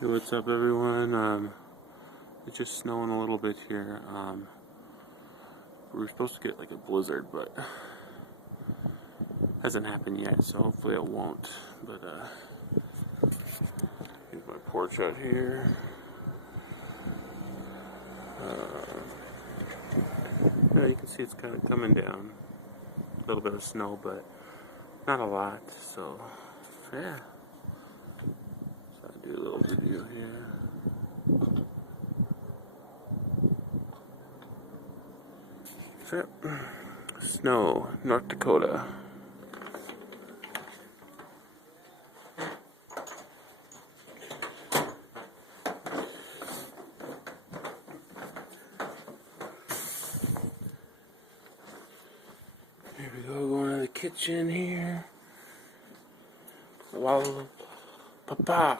Hey, what's up, everyone? It's just snowing a little bit here. We were supposed to get like a blizzard, but hasn't happened yet, so hopefully it won't. But here's my porch out here. Yeah, you can see it's kind of coming down. A little bit of snow, but not a lot. So yeah. So I'll do a little video here. So, snow, North Dakota. Here we go, going to the kitchen here. Wow, Papa.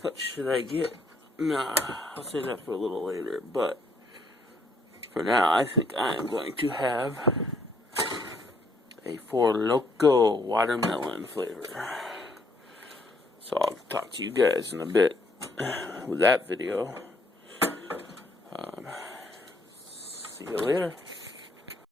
What should I get? Nah, I'll say that for a little later, but for now, I think I am going to have a Four Loko watermelon flavor. So I'll talk to you guys in a bit with that video. See you later.